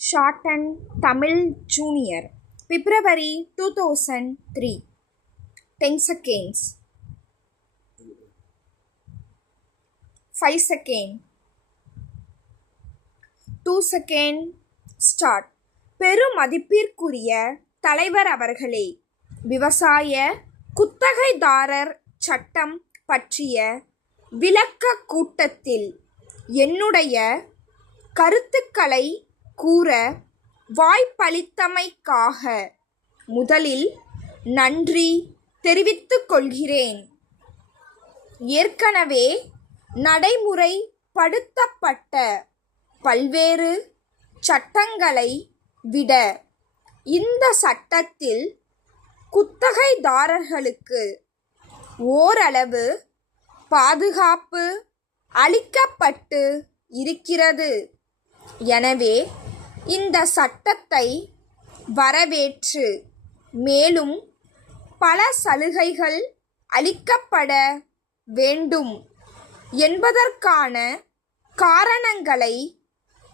Shortened Tamil Junior, February 2003. 10 seconds. 5 seconds. 2 seconds. Start. பெருமதிப்பிற்குரிய தலைவர் அவர்களே, விவசாய குத்தகைதாரர் சட்டம் பற்றிய விளக்க கூட்டத்தில் என்னுடைய கருத்துக்களை கூற வாய்ப்பளித்தமைக்காக முதலில் நன்றி தெரிவித்துக் கொள்கிறேன். ஏற்கனவே நடைமுறைப்படுத்தப்பட்ட பல்வேறு சட்டங்களை விட இந்த சட்டத்தில் குத்தகைதாரர்களுக்கு ஓரளவு பாதுகாப்பு அளிக்கப்பட்டு இருக்கிறது. எனவே இந்த சட்டத்தை வரவேற்று மேலும் பல சலுகைகள் அளிக்கப்பட வேண்டும் என்பதற்கான காரணங்களை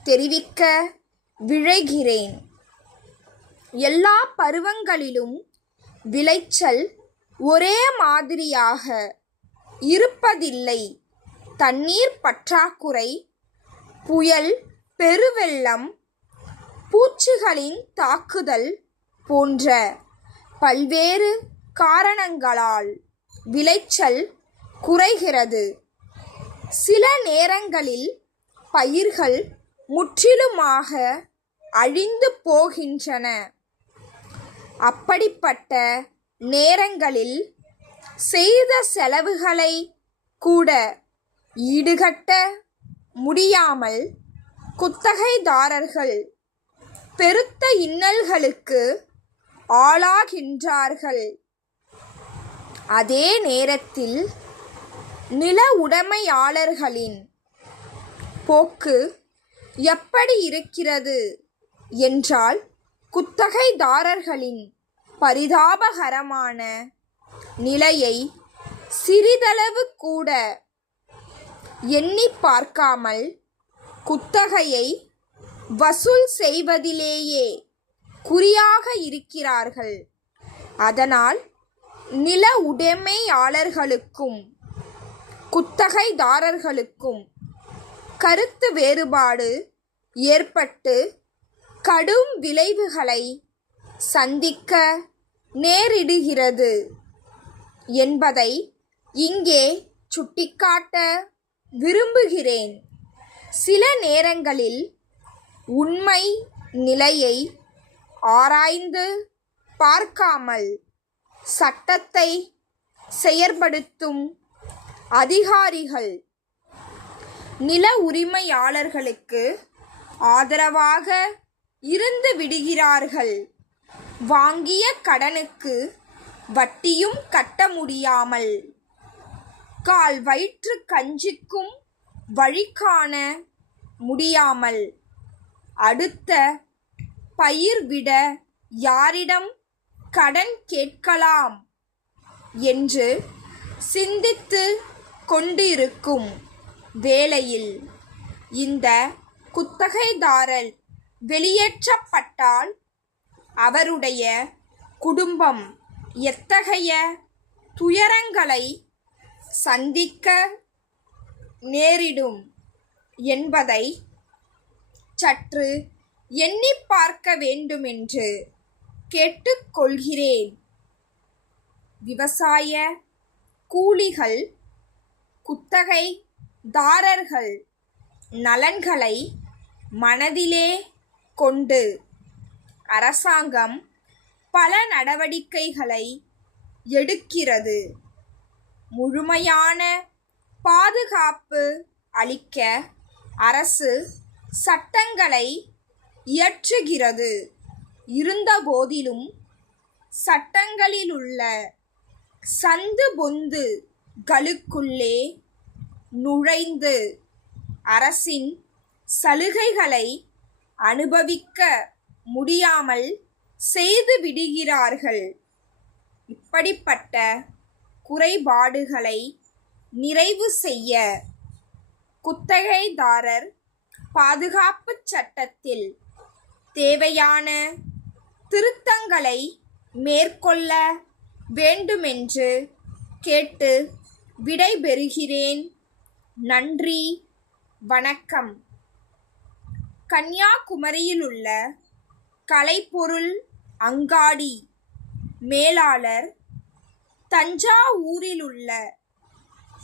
தெரிவிக்க விழைகிறேன். எல்லா பருவங்களிலும் விளைச்சல் ஒரே மாதிரியாக இருப்பதில்லை. தண்ணீர் பற்றாக்குறை, புயல், பெருவெள்ளம், பூச்சிகளின் தாக்குதல் போன்ற பல்வேறு காரணங்களால் விளைச்சல் குறைகிறது. சில நேரங்களில் பயிர்கள் முற்றிலுமாக அழிந்து போகின்றன. அப்படிப்பட்ட நேரங்களில் செய்த செலவுகளை கூட ஈடுகட்ட முடியாமல் குத்தகைதாரர்கள் பெருத்த இன்னல்களுக்கு ஆளாகின்றார்கள். அதே நேரத்தில் நில உடைமையாளர்களின் போக்கு எப்படி இருக்கிறது என்றால், குத்தகைதாரர்களின் பரிதாபகரமான நிலையை சிறிதளவு கூட எண்ணி பார்க்காமல் குத்தகையை வசூல் செய்வதிலேயே குறியாக இருக்கிறார்கள். அதனால் நில உடைமையாளர்களுக்கும் குத்தகைதாரர்களுக்கும் கருத்து வேறுபாடு ஏற்பட்டு கடும் விளைவுகளை சந்திக்க நேரிடுகிறது என்பதை இங்கே சுட்டிக்காட்ட விரும்புகிறேன். சில நேரங்களில் உண்மை நிலையை ஆராய்ந்து பார்க்காமல் சட்டத்தை செயற்படுத்தும் அதிகாரிகள் நில உரிமையாளர்களுக்கு ஆதரவாக இருந்து விடுகிறார்கள். வாங்கிய கடனுக்கு வட்டியும் கட்ட முடியாமல் கால் வயிற்று கஞ்சிக்கும் வழி காண முடியாமல் அடுத்த பயிர் விட யாரிடம் கடன் கேட்கலாம் என்று சிந்தித்து கொண்டிருக்கும் வேளையில் இந்த குத்தகைதாரர் வெளியேற்றப்பட்டால் அவருடைய குடும்பம் எத்தகைய துயரங்களை சந்திக்க நேரிடும் என்பதை சற்று எண்ணி பார்க்க வேண்டுமென்று கேட்டுக்கொள்கிறேன். விவசாய கூலிகள் குத்தகைதாரர்கள் நலன்களை மனதிலே கொண்டு அரசாங்கம் பல நடவடிக்கைகளை எடுக்கிறது. முழுமையான பாதுகாப்பு அளிக்க அரசு சட்டங்களை இயற்றுகிறது. இருந்தபோதிலும் சட்டங்களிலுள்ள சந்து பொந்துகளுக்குள்ளே நுழைந்து அரசின் சலுகைகளை அனுபவிக்க முடியாமல் செய்து விடுகிறார்கள். இப்படிப்பட்ட குறைபாடுகளை நிறைவு செய்ய குத்தகைதாரர் பாதுகாப்பு சட்டத்தில் தேவையான திருத்தங்களை மேற்கொள்ள வேண்டுமென்று கேட்டு விடைபெறுகிறேன். நன்றி, வணக்கம். கன்னியாகுமரியிலுள்ள கலைப்பொருள் அங்காடி மேலாளர், தஞ்சாவூரிலுள்ள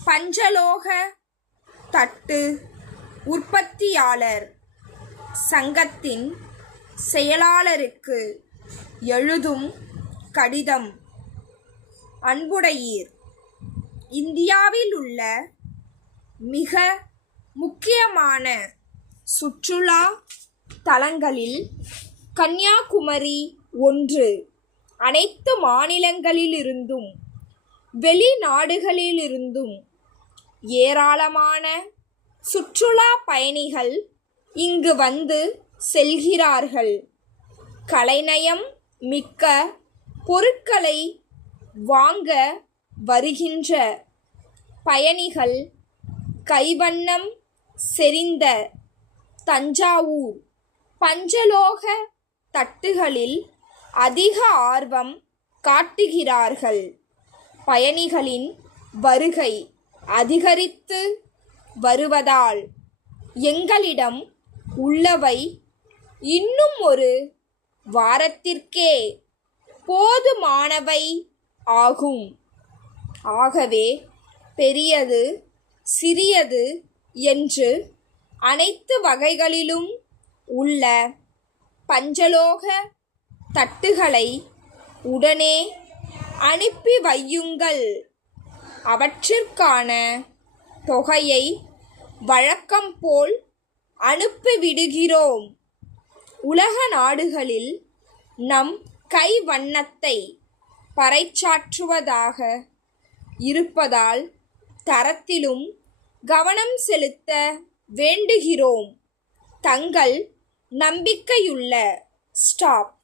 பஞ்சலோக தட்டு உற்பத்தியாளர் சங்கத்தின் செயலாளருக்கு எழுதும் கடிதம். அன்புடையீர், இந்தியாவில் உள்ள மிக முக்கியமான சுற்றுலா தலங்களில் கன்னியாகுமரி ஒன்று. அனைத்து மாநிலங்களிலிருந்தும் வெளிநாடுகளிலிருந்தும் ஏராளமான சுற்றுலா பயணிகள் இங்கு வந்து செல்கிறார்கள். கலைநயம் மிக்க பொருட்களை வாங்க வருகின்ற பயணிகள் கைவண்ணம் செறிந்த தஞ்சாவூர் பஞ்சலோக தட்டுகளில் அதிக ஆர்வம் காட்டுகிறார்கள். பயணிகளின் வருகை அதிகரித்து வருவதால் எங்களிடம் உள்ளவை இன்னும் ஒரு வாரத்திற்கே போதுமானவை ஆகும். ஆகவே பெரியது சிறியது என்று அனைத்து வகைகளிலும் உள்ள பஞ்சலோக தட்டுகளை உடனே அனுப்பி வையுங்கள். அவற்றிற்கான தொகையை வழக்கம் போல் அனுப்பிவிடுகிறோம். உலக நாடுகளில் நம் கைவண்ணத்தை பறைசாற்றுவதாக இருப்பதால் தரத்திலும் கவனம் செலுத்த வேண்டுகிறோம். தங்கள் நம்பிக்கையுள்ள ஸ்டாப்.